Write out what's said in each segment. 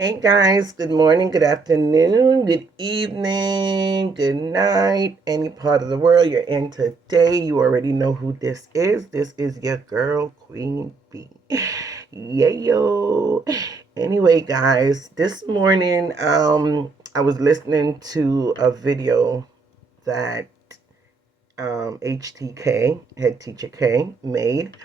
Hey guys, good morning, good afternoon, good evening, good night, any part of the world you're in today. You already know who this is. This is your girl, Queen B. Yeah, yo. Anyway, guys, this morning, I was listening to a video that HTK, Head Teacher K, made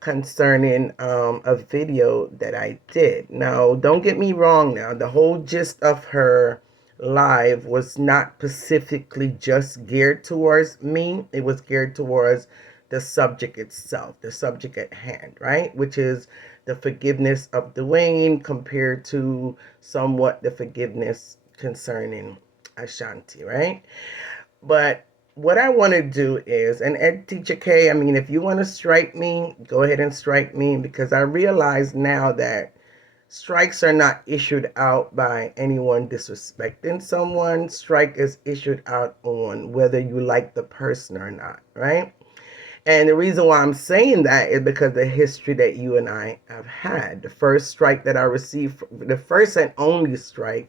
concerning a video that I did. Now, don't get me wrong now. The whole gist of her live was not specifically just geared towards me. It was geared towards the subject itself, the subject at hand, right? Which is the forgiveness of Dwayne compared to somewhat the forgiveness concerning Ashanti, right? But what I want to do is, and Ed Teacher K, I mean, if you want to strike me, go ahead and strike me, because I realize now that strikes are not issued out by anyone disrespecting someone. Strike is issued out on whether you like the person or not, right? And the reason why I'm saying that is because the history that you and I have had. The first strike that I received, the first and only strike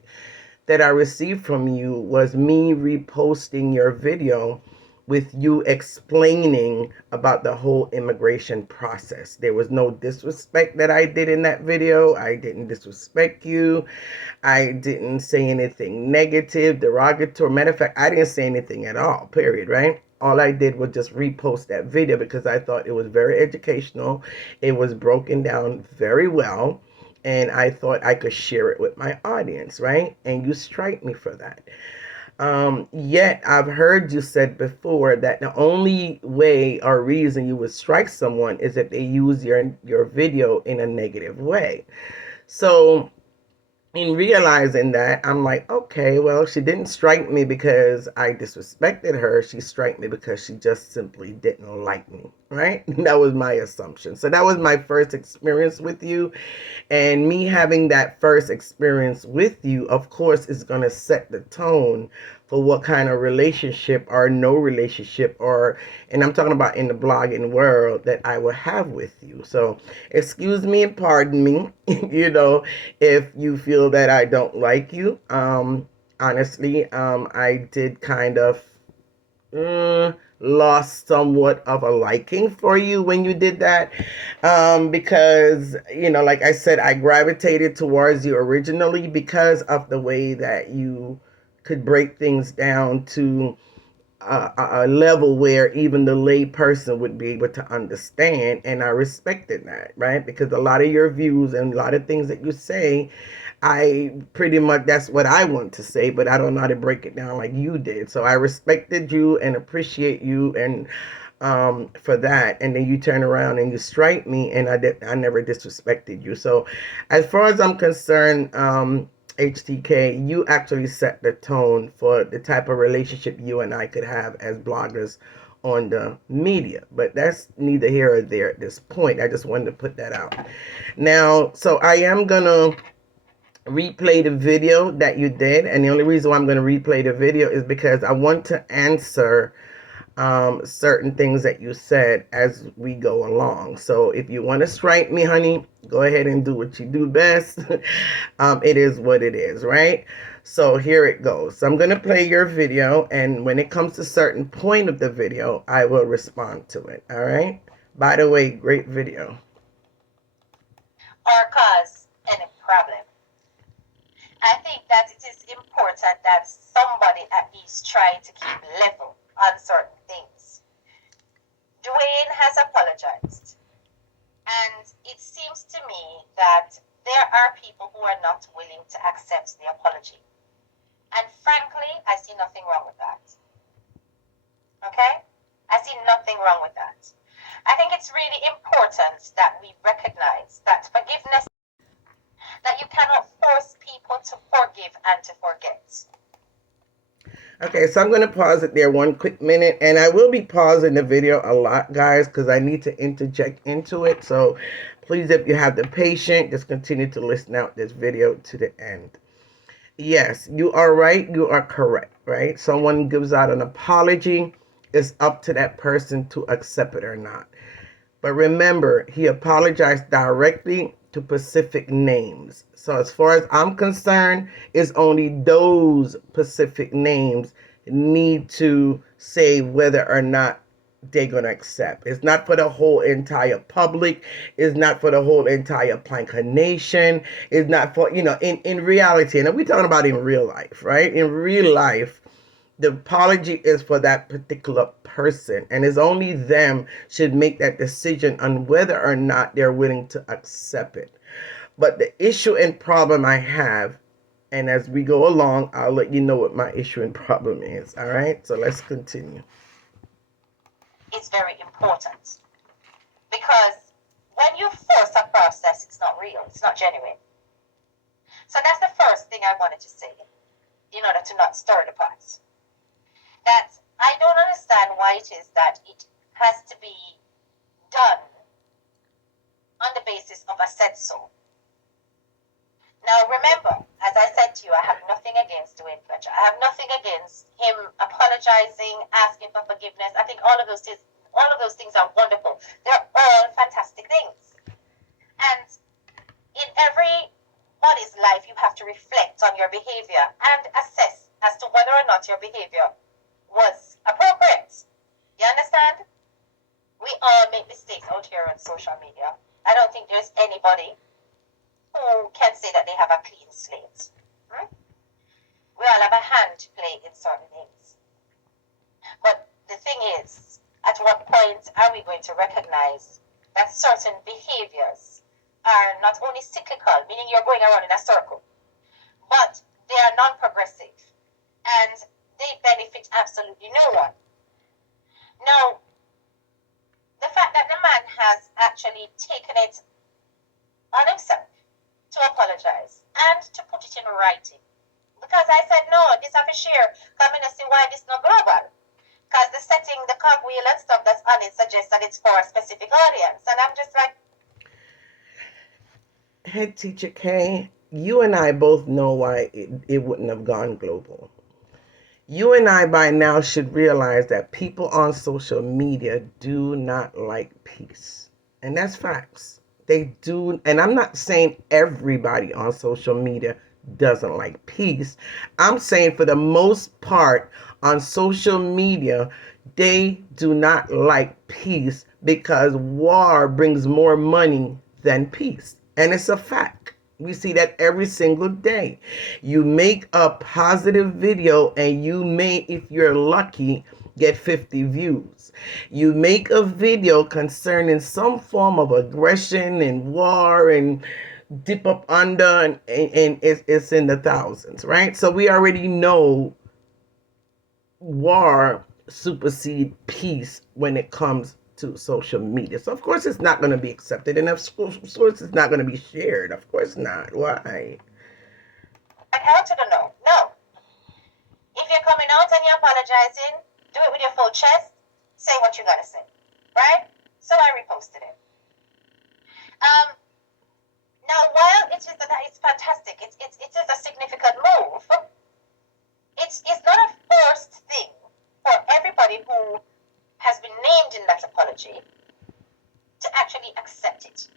that I received from you was me reposting your video with you explaining about the whole immigration process. There was no disrespect that I did in that video. I didn't disrespect you. I didn't say anything negative, derogatory. Matter of fact, I didn't say anything at all, period, right? All I did was just repost that video because I thought it was very educational. It was broken down very well, and I thought I could share it with my audience, right? And you strike me for that. Yet I've heard you said before that the only way or reason you would strike someone is if they use your video in a negative way. So in realizing that, I'm like, okay, well, she didn't strike me because I disrespected her. She struck me because she just simply didn't like me, right? That was my assumption. So that was my first experience with you. And me having that first experience with you, of course, is going to set the tone for what kind of relationship or no relationship, or, and I'm talking about in the blogging world, that I will have with you. So excuse me and pardon me, if you feel that I don't like you. Honestly, I did kind of lost somewhat of a liking for you when you did that, because like I said, I gravitated towards you originally because of the way that you could break things down to a level where even the lay person would be able to understand, and I respected that, right? Because a lot of your views and a lot of things that you say, I pretty much, that's what I want to say, but I don't know how to break it down like you did. So I respected you and appreciate you, and for that. And then you turn around and you strike me, and I never disrespected you. So as far as I'm concerned, HTK, you actually set the tone for the type of relationship you and I could have as bloggers on the media. But that's neither here or there at this point. I just wanted to put that out. Now, so I am going to replay the video that you did. And the only reason why I'm going to replay the video is because I want to answer certain things that you said as we go along. So if you want to strike me, honey, go ahead and do what you do best. It is what it is, right? So here it goes. So I'm going to play your video, and when it comes to a certain point of the video, I will respond to it. All right? By the way, great video. Or cause any problem. I think that it is important that somebody at least try to keep level on certain things. Dwayne has apologized, and it seems to me that there are people who are not willing to accept the apology. And frankly, I see nothing wrong with that. Okay? I see nothing wrong with that. I think it's really important that we recognize that forgiveness, that you cannot force people to forgive and to forget. Okay, so I'm going to pause it there 1 quick minute, and I will be pausing the video a lot, guys, because I need to interject into it. So please, if you have the patience, just continue to listen out this video to the end. Yes, you are right. You are correct, right? Someone gives out an apology. It's up to that person to accept it or not. But remember, he apologized directly to specific names. So as far as I'm concerned, it's only those specific names need to say whether or not they're going to accept. It's not for the whole entire public. It's not for the whole entire Planka Nation. It's not for, in reality, and we're talking about in real life, right? In real life, the apology is for that particular person, and it's only them should make that decision on whether or not they're willing to accept it. But the issue and problem I have, and as we go along, I'll let you know what my issue and problem is. All right, so let's continue. It's very important because when you force a process, it's not real, it's not genuine. So that's the first thing I wanted to say in order to not stir the pot. That I don't understand why it is that it has to be done on the basis of a said so. Now remember, as I said to you, I have nothing against Dwayne Fletcher. I have nothing against him apologizing, asking for forgiveness. I think all of those things are wonderful. They're all fantastic things. And in everybody's life, you have to reflect on your behavior and assess as to whether or not your behavior was appropriate. You understand? We all make mistakes out here on social media. I don't think there's anybody who can say that they have a clean slate. We all have a hand to play in certain things. But the thing is, at what point are we going to recognize that certain behaviors are not only cyclical, meaning you're going around in a circle, but they are non-progressive and they benefit absolutely no one. Now, the fact that the man has actually taken it on himself to apologize and to put it in writing. Because I said, no, this have to share. Come in and see why this not global. Because the setting, the cogwheel and stuff that's on it suggests that it's for a specific audience. And I'm just like, Head Teacher K, you and I both know why it wouldn't have gone global. You and I by now should realize that people on social media do not like peace. And that's facts. They do. And I'm not saying everybody on social media doesn't like peace. I'm saying for the most part on social media, they do not like peace because war brings more money than peace. And it's a fact. We see that every single day. You make a positive video and you may, if you're lucky, get 50 views. You make a video concerning some form of aggression and war and dip up under and it's in the thousands, right? So we already know war supersede peace when it comes to social media. So of course it's not going to be accepted, and of course it's not going to be shared. Of course not. Why? and how to the no? No. If you're coming out and you're apologizing, do it with your full chest. Say what you gotta say, right? So I reposted it. Now while it is fantastic, it is a significant move. It's not a forced thing for everybody who has been named in that apology to actually accept it.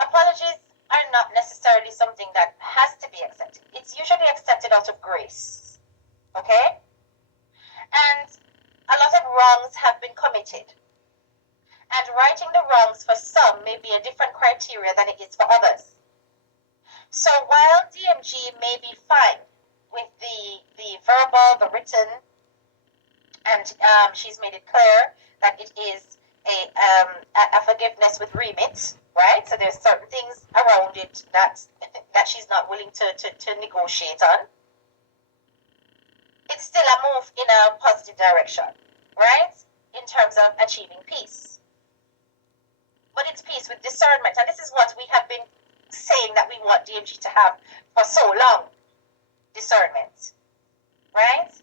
Apologies are not necessarily something that has to be accepted. It's usually accepted out of grace. Okay? And a lot of wrongs have been committed. And righting the wrongs for some may be a different criteria than it is for others. So while DMG may be fine with the verbal, the written, and she's made it clear that it is a forgiveness with remit, right? So there's certain things around it that she's not willing to negotiate on. It's still a move in a positive direction, right? In terms of achieving peace. But it's peace with discernment. And this is what we have been saying that we want DMG to have for so long. Discernment, right?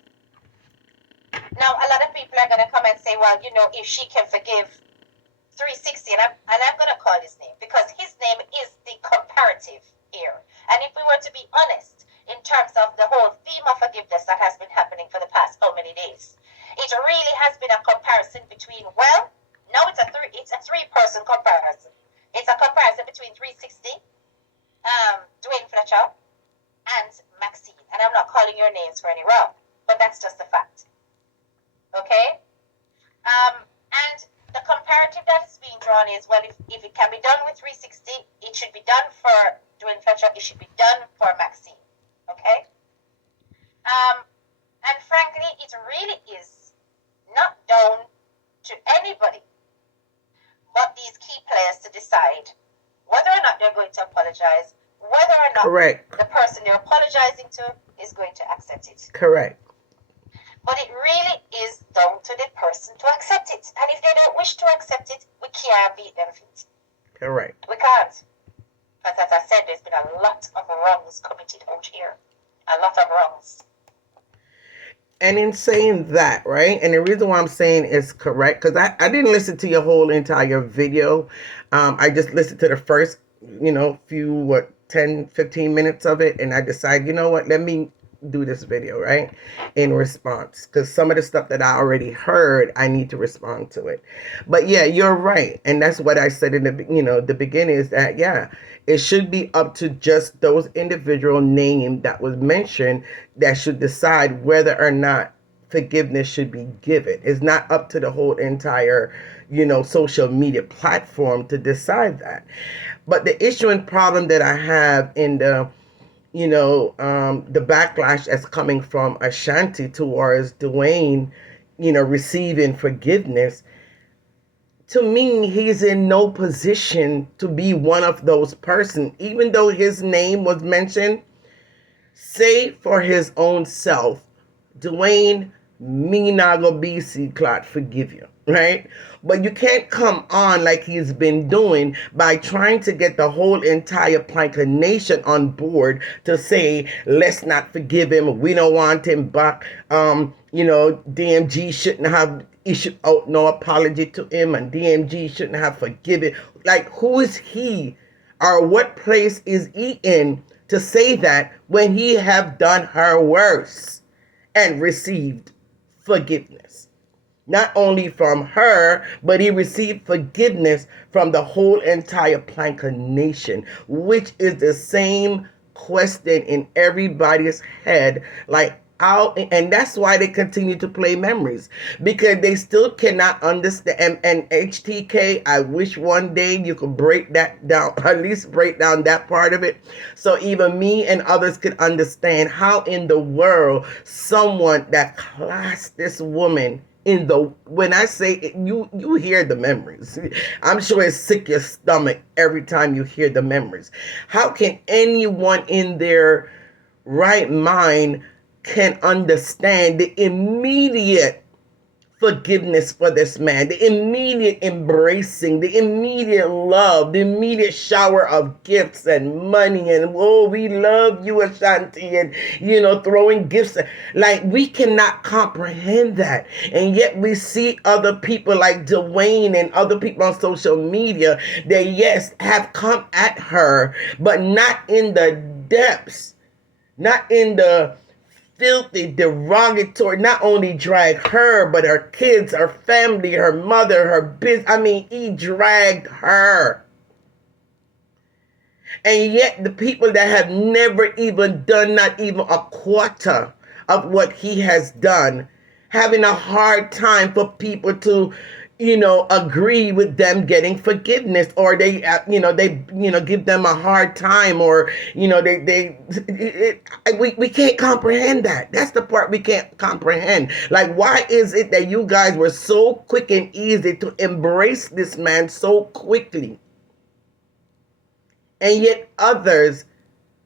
Now, a lot of people are going to come and say, well, if she can forgive 360, and I'm going to call his name because his name is the comparative here. And if we were to be honest in terms of the whole theme of forgiveness that has been happening for the past how many days, it really has been a comparison between, well, now it's a three-person comparison. It's a comparison between between 360, Dwayne Fletcher, and Maxine. And I'm not calling your names for any wrong, but that's just a fact. Okay? And the comparative that is being drawn is, well, if it can be done with 360, it should be done for Dwayne Fletcher, it should be done for Maxine. Okay? And frankly, it really is not down to anybody but these key players to decide whether or not they're going to apologize, whether or not Correct. the person they're apologizing to is going to accept it. Correct. But it really is down to the person to accept it. And if they don't wish to accept it, we can't beat them feet. Correct. We can't. But as I said, there's been a lot of wrongs committed out here. A lot of wrongs. And in saying that, right, and the reason why I'm saying is correct, because I didn't listen to your whole entire video. I just listened to the first, few, 10, 15 minutes of it, and I decided, you know what, let me do this video, right, in response, because some of the stuff that I already heard, I need to respond to it. But yeah, you're right, and that's what I said in the beginning, is that, yeah, it should be up to just those individual names that was mentioned that should decide whether or not forgiveness should be given. It's not up to the whole entire, social media platform to decide that. But the issue and problem that I have in the the backlash that's coming from Ashanti towards Dwayne, receiving forgiveness, to me, he's in no position to be one of those persons, even though his name was mentioned. Say for his own self, Dwayne, me not gonna be see Clot forgive you, right? But you can't come on like he's been doing by trying to get the whole entire Planker Nation on board to say, let's not forgive him. We don't want him back. DMG shouldn't have issued out no apology to him, and DMG shouldn't have forgiven. Like, who is he, or what place is he in to say that when he have done her worse and received forgiveness? Not only from her, but he received forgiveness from the whole entire Planker Nation, which is the same question in everybody's head. Like, how, and that's why they continue to play memories, because they still cannot understand. And HTK, I wish one day you could break that down, at least break down that part of it, so even me and others could understand how in the world someone that classed this woman in the, when I say it, you hear the memories. I'm sure it sick your stomach every time you hear the memories. How can anyone in their right mind can understand the immediate forgiveness for this man, the immediate embracing, the immediate love, the immediate shower of gifts and money, and oh, we love you, Ashanti, and throwing gifts. Like, we cannot comprehend that. And yet we see other people like Dwayne and other people on social media that, yes, have come at her, but not in the depths, not in the filthy, derogatory, not only drag her, but her kids, her family, her mother, her business. I mean, he dragged her. And yet the people that have never even done not even a quarter of what he has done, having a hard time for people to agree with them getting forgiveness, or they give them a hard time, or we can't comprehend that. That's the part we can't comprehend. Like, why is it that you guys were so quick and easy to embrace this man so quickly, and yet others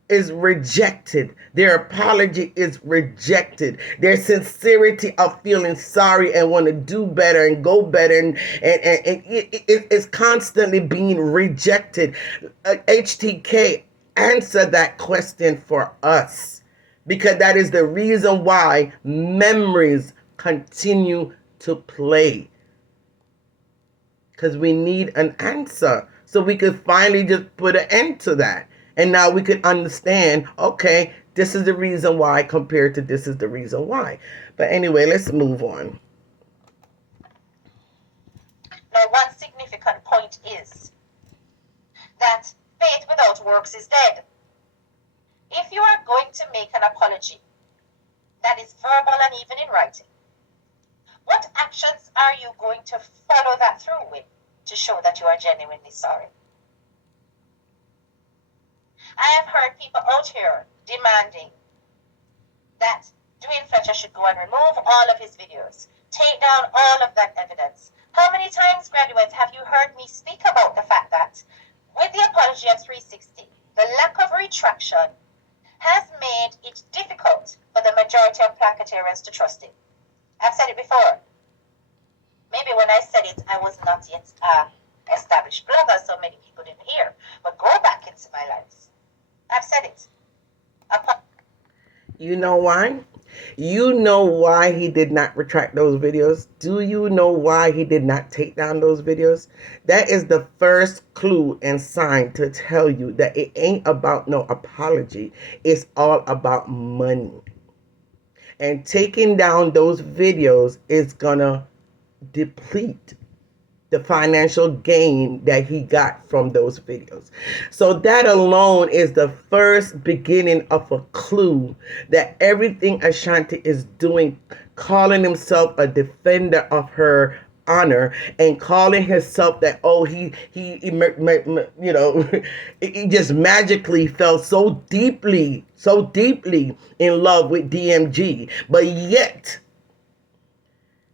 is rejected? Their apology is rejected. Their sincerity of feeling sorry and want to do better and go better, and it is constantly being rejected. HTK, answer that question for us, because that is the reason why memories continue to play, because we need an answer so we could finally just put an end to that. And now we could understand, okay, this is the reason why compared to this is the reason why. But anyway, let's move on. Now, one significant point is that faith without works is dead. If you are going to make an apology that is verbal and even in writing, what actions are you going to follow that through with to show that you are genuinely sorry? I have heard people out here demanding that Dwayne Fletcher should go and remove all of his videos, take down all of that evidence. How many times, graduates, have you heard me speak about the fact that with the apology of 360, the lack of retraction has made it difficult for the majority of Plancatarians to trust him? I've said it before. Maybe when I said it, I was not yet established blogger, so many people didn't hear. But go back into my lives. I've said it. You know why? You know why he did not retract those videos? Do you know why he did not take down those videos? That is the first clue and sign to tell you that it ain't about no apology. It's all about money. And taking down those videos is gonna deplete the financial gain that he got from those videos. So that alone is the first beginning of a clue that everything Ashanti is doing, calling himself a defender of her honor and calling himself that, oh, he you know, he just magically fell so deeply in love with DMG, but yet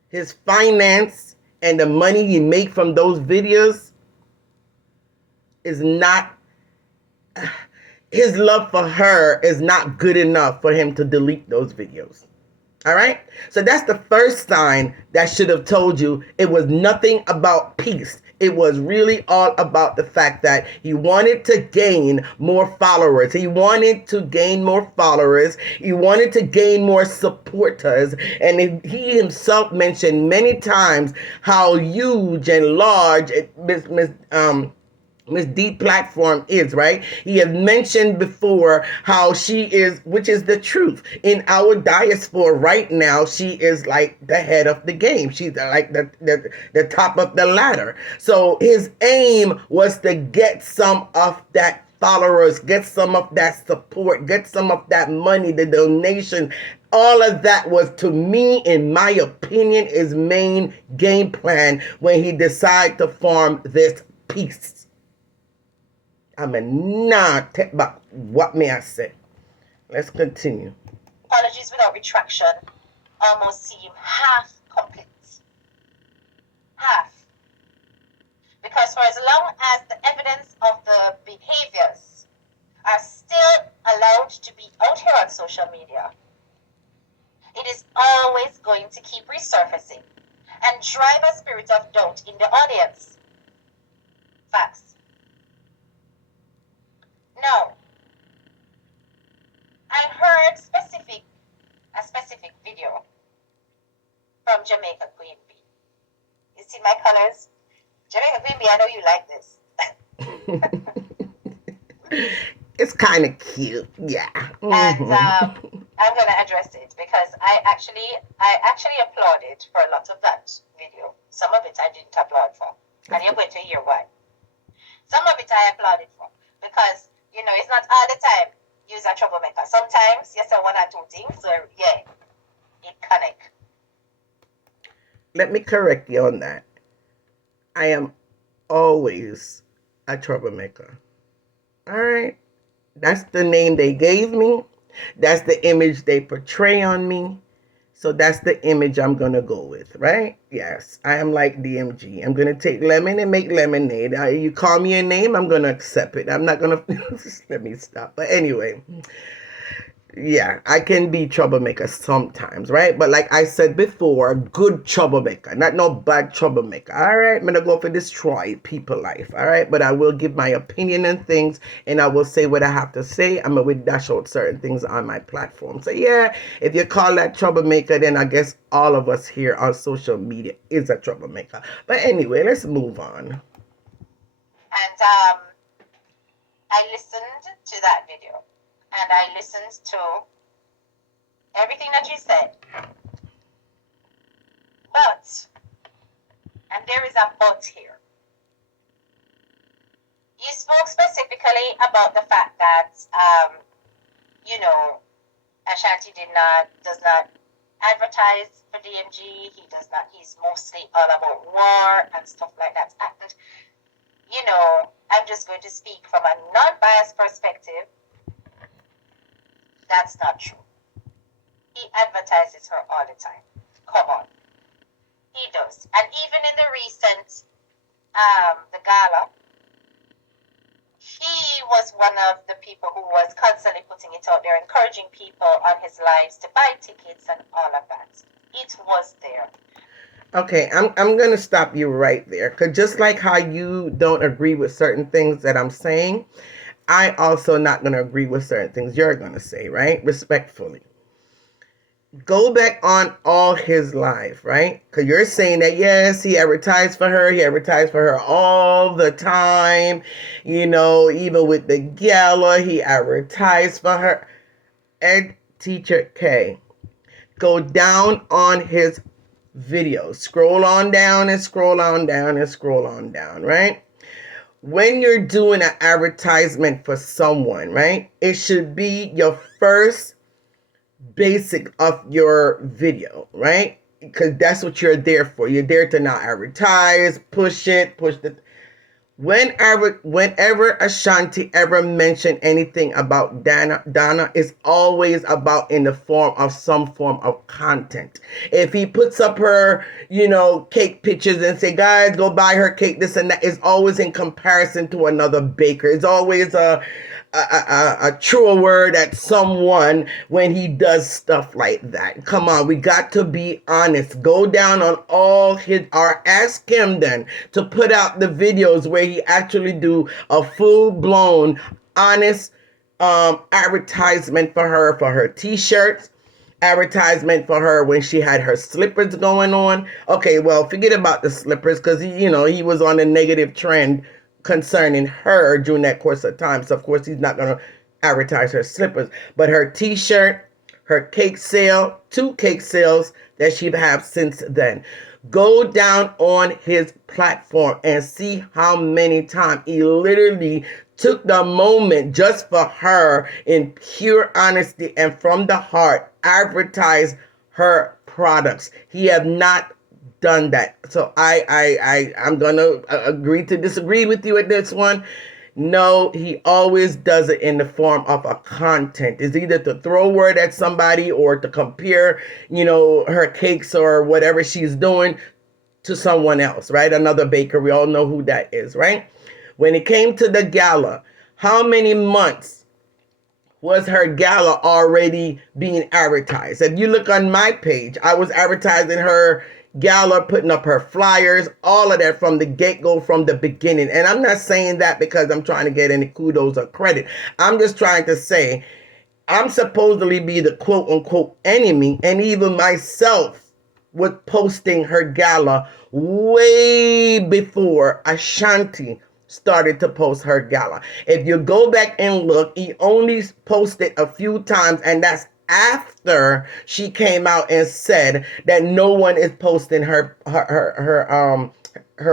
his finance and the money he make from those videos is not, his love for her is not good enough for him to delete those videos. All right? So that's the first sign that should have told you it was nothing about peace. It was really all about the fact that he wanted to gain more followers. He wanted to gain more followers. He wanted to gain more supporters. And he himself mentioned many times how huge and large Miss D platform is, right? He had mentioned before how she is, which is the truth. In our diaspora right now, she is like the head of the game. She's like the top of the ladder. So his aim was to get some of that followers, get some of that support, get some of that money, the donation. All of that was, to me, in my opinion, his main game plan when he decided to form this peace. I'm not but what may I say? Let's continue. Apologies without retraction almost seem half complete. Half. Because for as long as the evidence of the behaviors are still allowed to be out here on social media, it is always going to keep resurfacing and drive a spirit of doubt in the audience. Facts. Now, I heard a specific video from Jamaica Queen Bee. You see my colors? Jamaica Queen Bee, I know you like this. It's kind of cute, yeah. And I'm going to address it because I actually applauded for a lot of that video. Some of it I didn't applaud for, and you're going to hear why. Some of it I applauded for because, you know, it's not all the time you're a troublemaker. Sometimes you say one or two things, so yeah, it connect. Let me correct you on that. I am always a troublemaker. All right? That's the name they gave me. That's the image they portray on me. So that's the image I'm going to go with, right? Yes, I am like DMG. I'm going to take lemon and make lemonade. You call me a name, I'm going to accept it. I'm not going to... Let me stop. But anyway, yeah, I can be troublemaker sometimes, right? But like I said before, good troublemaker, not no bad troublemaker. All right, I'm gonna go for destroy people life. All right, but I will give my opinion on things, and I will say what I have to say. I'm gonna dash out certain things on my platform. So yeah, if you call that troublemaker, then I guess all of us here on social media is a troublemaker. But anyway, let's move on. And I listened to that video. And I listened to everything that you said. But, and there is a but here. You spoke specifically about the fact that, you know, Ashanti does not advertise for DMG. He does not. He's mostly all about war and stuff like that. And I'm just going to speak from a non-biased perspective. That's not true. He advertises her all the time. Come on, he does. And even in the recent the gala, he was one of the people who was constantly putting it out there, encouraging people on his lives to buy tickets and all of that. It was there. Okay, I'm gonna stop you right there, cause just like how you don't agree with certain things that I'm saying, I also not gonna agree with certain things you're gonna say, right? Respectfully. Go back on all his life, right? Because you're saying that, yes, he advertised for her. He advertised for her all the time. Even with the gala, he advertised for her. Ed Teacher K. Go down on his videos. Scroll on down and scroll on down and scroll on down, right? When you're doing an advertisement for someone, right? It should be your first basic of your video, right? Because that's what you're there for. You're there to not advertise, push the. Whenever Ashanti ever mentioned anything about Donna is always about in the form of some form of content. If he puts up her, cake pictures and say, guys, go buy her cake, this and that, is always in comparison to another baker. It's always a truer word at someone when he does stuff like that. Come on, we got to be honest. Go down on all his, or ask him then to put out the videos where he actually do a full-blown, honest advertisement for her t-shirts, advertisement for her when she had her slippers going on. Okay, well, forget about the slippers because he was on a negative trend concerning her during that course of time. So of course he's not going to advertise her slippers, but her t-shirt, her cake sale, 2 cake sales that she have since then. Go down on his platform and see how many times he literally took the moment just for her in pure honesty and from the heart advertise her products. He have not done that. So I'm gonna agree to disagree with you at this one. No, he always does it in the form of a content. It's either to throw word at somebody or to compare, her cakes or whatever she's doing to someone else, right? Another baker. We all know who that is, right? When it came to the gala, how many months was her gala already being advertised? If you look on my page, I was advertising her gala, putting up her flyers, all of that from the get-go, from the beginning. And I'm not saying that because I'm trying to get any kudos or credit. I'm just trying to say I'm supposedly be the quote-unquote enemy, and even myself was posting her gala way before Ashanti started to post her gala. If you go back and look, he only posted a few times, and that's after she came out and said that no one is posting her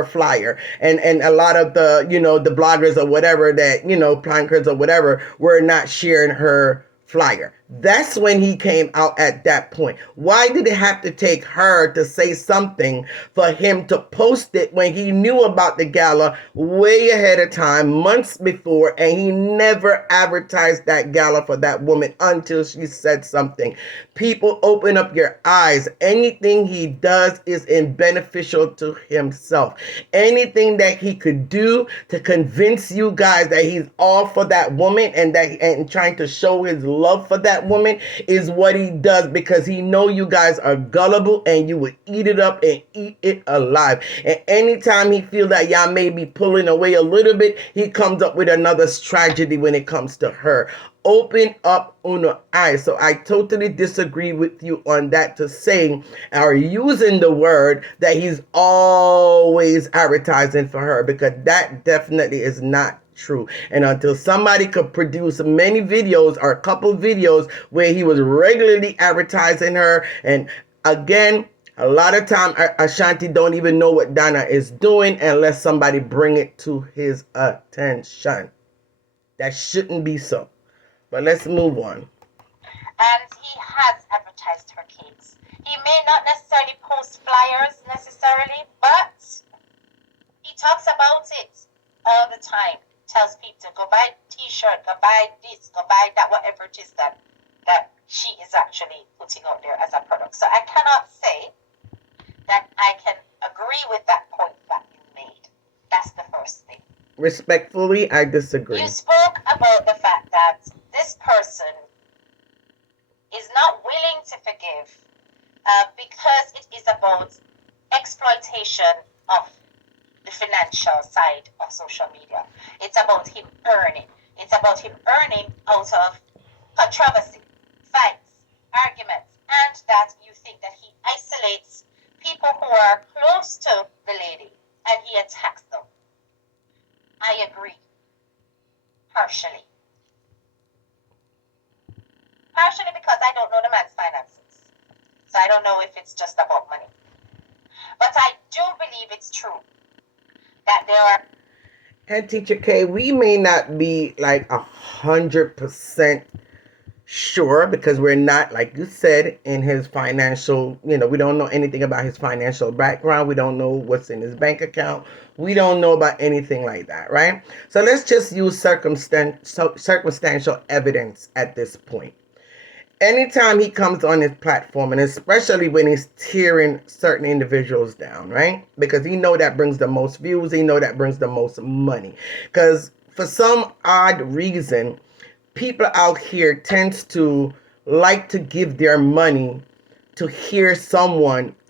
flyer, and a lot of the the bloggers or whatever that plankers or whatever were not sharing her flyer. That's when he came out at that point. Why did it have to take her to say something for him to post it when he knew about the gala way ahead of time, months before, and he never advertised that gala for that woman until she said something? People, open up your eyes. Anything he does is in beneficial to himself. Anything that he could do to convince you guys that he's all for that woman and trying to show his love for that woman is what he does, because he know you guys are gullible and you would eat it up and eat it alive. And anytime he feel that y'all may be pulling away a little bit, he comes up with another strategy when it comes to her. Open up your eyes. So I totally disagree with you on that, to saying or using the word that he's always advertising for her, because that definitely is not true. And until somebody could produce many videos or a couple videos where he was regularly advertising her, and again, A lot of time, Ashanti don't even know what Donna is doing unless somebody bring it to his attention. That shouldn't be so. But let's move on. And he has advertised her cakes. He may not necessarily post flyers necessarily, but he talks about it all the time. Tells people to go buy t-shirt, go buy this, go buy that, whatever it is that she is actually putting out there as a product. So I cannot say that I can agree with that point that you made. That's the first thing. Respectfully, I disagree. You spoke about the fact that this person is not willing to forgive because it is about exploitation of the financial side of social media. It's about him earning. It's about him earning out of controversy, fights, arguments, and that you think that he isolates people who are close to the lady and he attacks them. I agree. Partially. Partially because I don't know the man's finances. So I don't know if it's just about money. But I do believe it's true that there are. And Teacher K, we may not be like 100% sure because we're not, like you said, in his financial, we don't know anything about his financial background. We don't know what's in his bank account. We don't know about anything like that, right? So let's just use circumstantial evidence at this point. Anytime he comes on his platform, and especially when he's tearing certain individuals down, right? Because he know that brings the most views, he know that brings the most money. Because for some odd reason, people out here tends to like to give their money to hear someone